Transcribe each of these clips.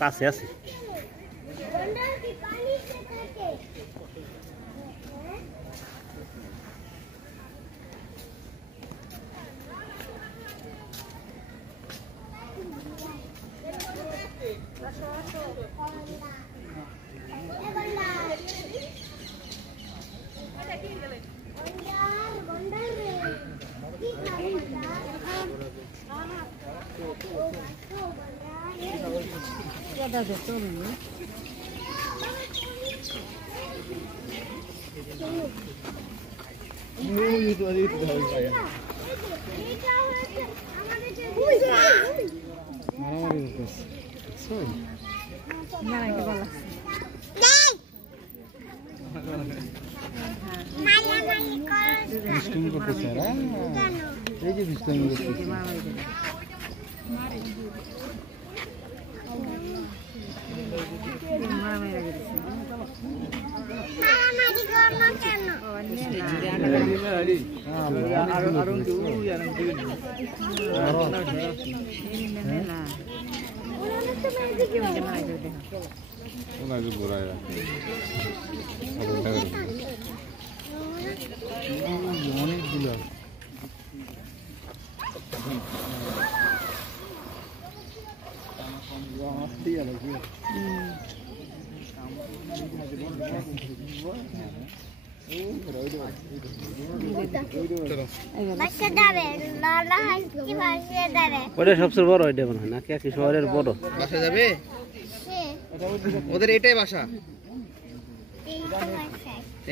কাছে আছে সবচেয়ে বড় এটা মনে হয় না কি শহরের বড় বাসা যাবে ওদের এটাই বাসা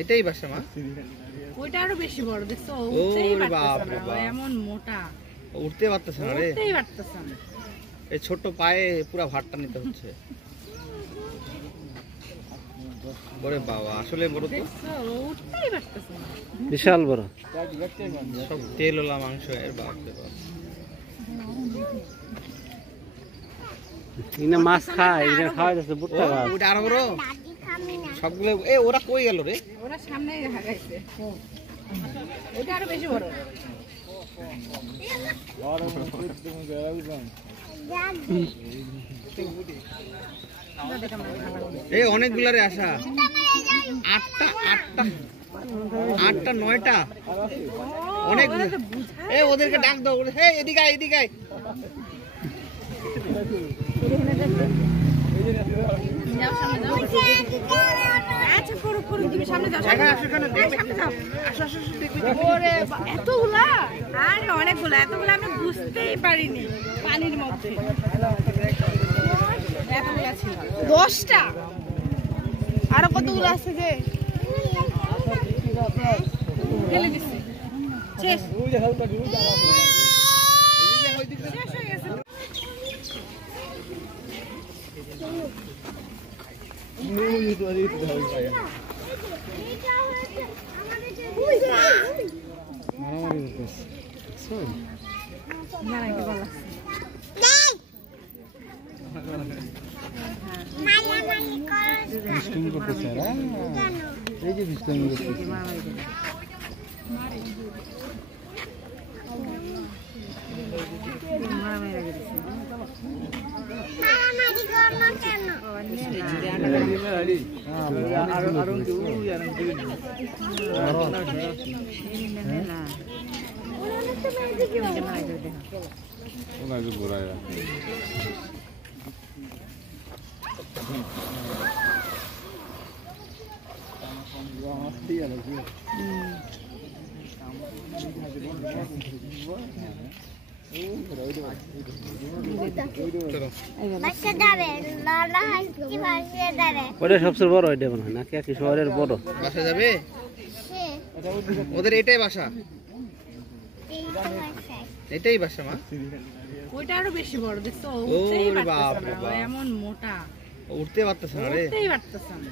এটাই বাসা মা ওইটা আরো বেশি বড় দেখছো এমন মোটা উঠতে পারতেছে না রে উঠতেই পারতেছে না এই ছোট পায়ে পুরো ভাতটা নিতে হচ্ছে ওরে বাবা আসলে বড় তো উঠতেই পারতেছে না বিশাল বড় সব তেলওয়ালা মাংস এর বাপ রে বাপ ইনা মাছ খায় ইনা খাওয়া যাচ্ছে বুটটা গাছ ওটা আরো বড় সবগুলো এ ওরা কই গেল রে ওরা সামনেই হাগাইছে ওটা আরো বেশি বড় এই অনেকগুলারে আসা আটটা নয়টা অনেক এই ওদেরকে ডাক দাও এই এদিকে আয় এদিকে আয় এতগুলা আমি বুঝতেই পারিনি পানির মধ্যে 10টা আরো কতগুলো আছে যে ফেলে দিচ্ছি শেষ হয়ে গেছে ওটা সবচেয়ে বড় এটা মনে হয় না কি শহরের বড় বাসা যাবে ওদের এটাই বাসা এটাই বাসা মা ওইটা আরো বেশি বড় দেখছো উঠতেই পারতেছে না এমন মোটা উঠতে পারতেছে না রে উঠতেই পারতেছে না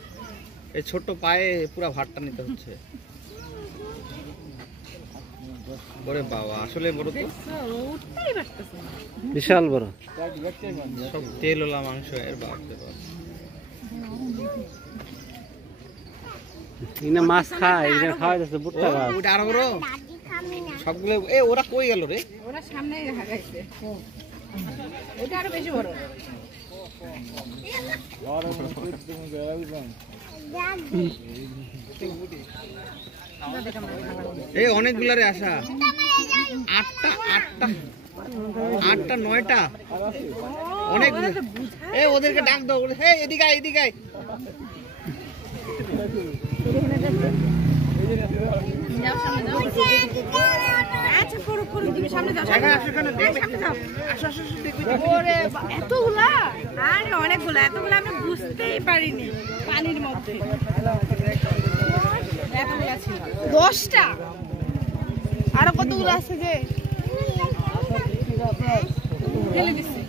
এই ছোট পায়ে পুরো ভাতটা নিতে হচ্ছে ওরে বাবা আসলে বড় তো উঠতেই পারতেছে না বিশাল বড় সব তেলওয়ালা মাংস এর বাপ রে বাপ ইনা মাছ খায় ইনা খাওয়া যাচ্ছে বুটটা গাছ ওটা আরো বড় সবগুলো এ ওরা কই গেল রে ওরা সামনেই হাগাইছে ওটা আরো বেশি বড় এই অনেকগুলারে আসা 8টা 9টা অনেক। এই ওদেরকে ডাক দাও, এই এদিকে আয়, এদিকে আয়। এতগুলা আমি বুঝতেই পারিনি পানির মধ্যে 10টা। আরো কতগুলো আছে যে ফেলে দিচ্ছি।